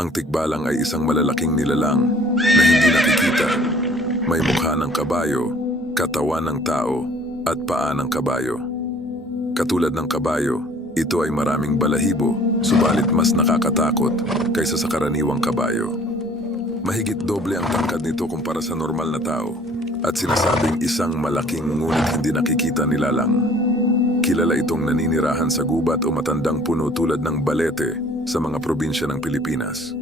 Ang tikbalang ay isang malalaking nilalang na hindi nakikita. May mukha ng kabayo, katawan ng tao, at paa ng kabayo. Katulad ng kabayo, ito ay maraming balahibo, subalit mas nakakatakot kaysa sa karaniwang kabayo. Mahigit doble ang tangkad nito kumpara sa normal na tao at sinasabing isang malaking ngunit hindi nakikita nilalang. Kilala itong naninirahan sa gubat o matandang puno tulad ng balete sa mga probinsya ng Pilipinas.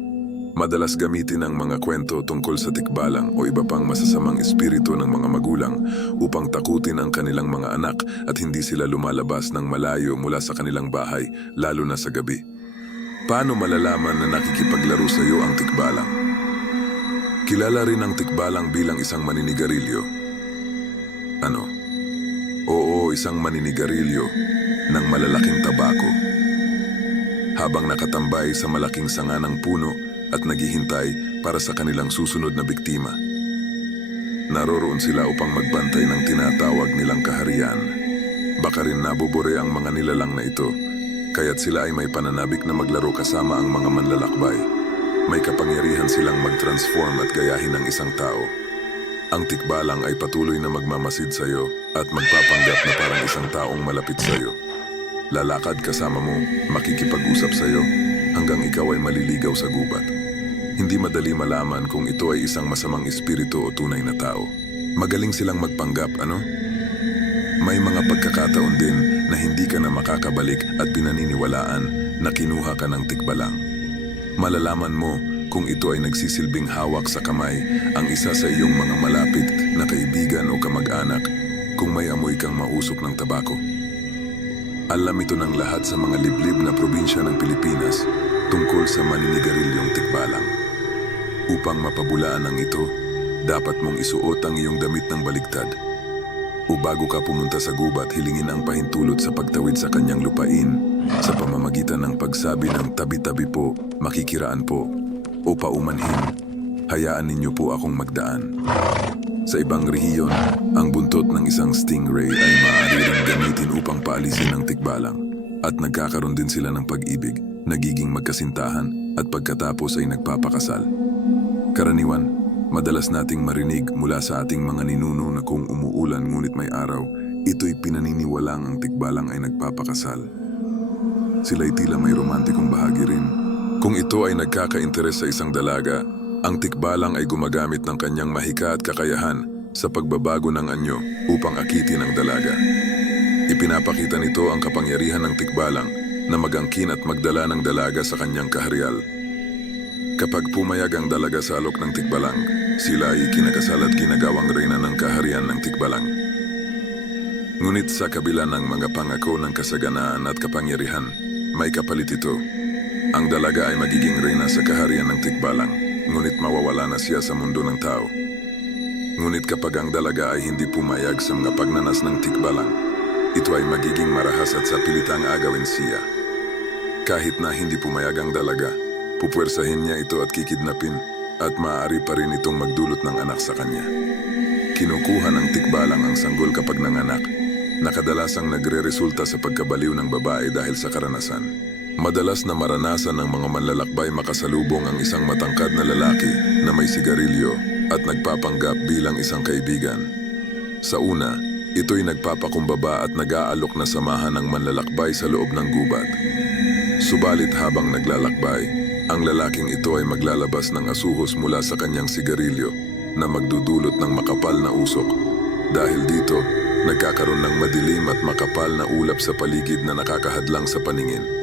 Madalas gamitin ang mga kwento tungkol sa tikbalang o iba pang masasamang espiritu ng mga magulang upang takutin ang kanilang mga anak at hindi sila lumalabas ng malayo mula sa kanilang bahay, lalo na sa gabi. Paano malalaman na nakikipaglaro sa iyo ang tikbalang? Kilala rin ang tikbalang bilang isang maninigarilyo. Ano? Oo, isang maninigarilyo ng malalaking tabako. Habang nakatambay sa malaking sanga ng puno at naghihintay para sa kanilang susunod na biktima. Naroroon sila upang magbantay ng tinatawag nilang kaharian. Baka rin nabubure ang mga nilalang na ito, kaya't sila ay may pananabik na maglaro kasama ang mga manlalakbay. May kapangyarihan silang mag-transform at gayahin ng isang tao. Ang tikbalang ay patuloy na magmamasid sa iyo at magpapanggap na parang isang taong malapit sa iyo. Lalakad kasama mo, makikipag-usap sa iyo, hanggang ikaw ay maliligaw sa gubat. Hindi madali malaman kung ito ay isang masamang espiritu o tunay na tao. Magaling silang magpanggap, ano? May mga pagkakataon din na hindi ka na makakabalik at pinaniniwalaan na kinuha ka ng tikbalang. Malalaman mo kung ito ay nagsisilbing hawak sa kamay ang isa sa iyong mga malapit na kaibigan o kamag-anak kung may amoy kang mausok ng tabako. Alam ito ng lahat sa mga liblib na probinsya ng Pilipinas tungkol sa maninigarilyong tikbalang. Upang mapabulaan ang ito, dapat mong isuot ang iyong damit ng baligtad. O bago ka pumunta sa gubat, hilingin ang pahintulot sa pagtawid sa kanyang lupain sa pamamagitan ng pagsabi ng tabi-tabi po, makikiraan po, o paumanhin. Hayaan ninyo po akong magdaan. Sa ibang rehiyon, ang buntot ng isang stingray ay maaari ring gamitin upang paalisin ang tikbalang at nagkakaroon din sila ng pag-ibig, nagiging magkasintahan at pagkatapos ay nagpapakasal. Karaniwan, madalas nating marinig mula sa ating mga ninuno na kung umuulan ngunit may araw, ito'y pinaniniwalang ang tikbalang ay nagpapakasal. Sila'y tila may romantikong bahagi rin. Kung ito ay nagkaka-interes sa isang dalaga, ang tikbalang ay gumagamit ng kanyang mahika at kakayahan sa pagbabago ng anyo upang akitin ang dalaga. Ipinapakita nito ang kapangyarihan ng tikbalang na magangkin at magdala ng dalaga sa kanyang kaharial. Kapag pumayag ang dalaga sa alok ng tikbalang, sila ay kinakasal at ginagawang reyna ng kaharian ng tikbalang. Ngunit sa kabila ng mga pangako ng kasaganaan at kapangyarihan, may kapalit ito. Ang dalaga ay magiging reyna sa kaharian ng tikbalang, ngunit mawawala na siya sa mundo ng tao. Ngunit kapag ang dalaga ay hindi pumayag sa mga pagnanas ng tikbalang, ito ay magiging marahas at sa pilitang agawin siya. Kahit na hindi pumayag ang dalaga, pupwersahin niya ito at kikidnapin at maaari pa rin itong magdulot ng anak sa kanya. Kinukuha ng tikbalang ang sanggol kapag nanganak, na kadalasang nagre-resulta sa pagkabaliw ng babae dahil sa karanasan. Madalas na maranasan ng mga manlalakbay makasalubong ang isang matangkad na lalaki na may sigarilyo at nagpapanggap bilang isang kaibigan. Sa una, ito'y nagpapakumbaba at nag-aalok na samahan ng manlalakbay sa loob ng gubat. Subalit habang naglalakbay, ang lalaking ito ay maglalabas ng asuhos mula sa kanyang sigarilyo na magdudulot ng makapal na usok. Dahil dito, nagkakaroon ng madilim at makapal na ulap sa paligid na nakakahadlang sa paningin.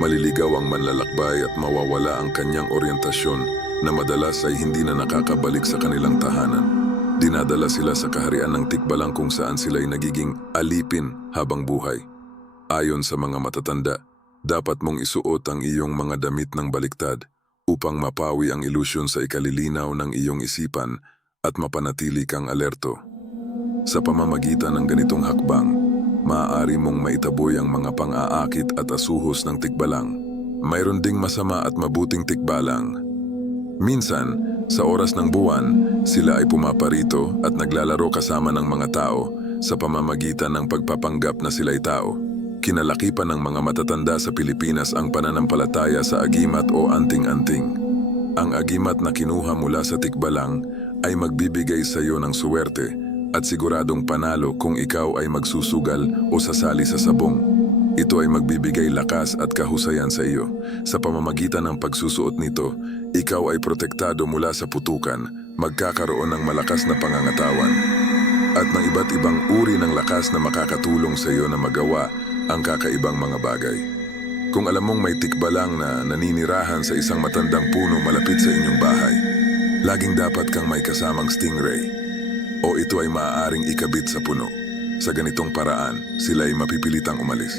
Maliligaw ang manlalakbay at mawawala ang kanyang oryentasyon na madalas ay hindi na nakakabalik sa kanilang tahanan. Dinadala sila sa kaharian ng tikbalang kung saan sila ay nagiging alipin habang buhay. Ayon sa mga matatanda, dapat mong isuot ang iyong mga damit ng baliktad upang mapawi ang ilusyon sa ikalilinaw ng iyong isipan at mapanatili kang alerto. Sa pamamagitan ng ganitong hakbang, maaari mong maitaboy ang mga pang-aakit at asuhos ng tikbalang. Mayroon ding masama at mabuting tikbalang. Minsan, sa oras ng buwan, sila ay pumaparito at naglalaro kasama ng mga tao sa pamamagitan ng pagpapanggap na sila'y tao. Kinalaki pa ng mga matatanda sa Pilipinas ang pananampalataya sa agimat o anting-anting. Ang agimat na kinuha mula sa tikbalang ay magbibigay sa iyo ng suwerte at siguradong panalo kung ikaw ay magsusugal o sasali sa sabong. Ito ay magbibigay lakas at kahusayan sa iyo. Sa pamamagitan ng pagsusuot nito, ikaw ay protektado mula sa putukan, magkakaroon ng malakas na pangangatawan, at ng iba't ibang uri ng lakas na makakatulong sa iyo na magawa ang kakaibang mga bagay. Kung alam mong may tikbalang na naninirahan sa isang matandang puno malapit sa inyong bahay, laging dapat kang may kasamang stingray o ito ay maaaring ikabit sa puno. Sa ganitong paraan, sila ay mapipilitang umalis.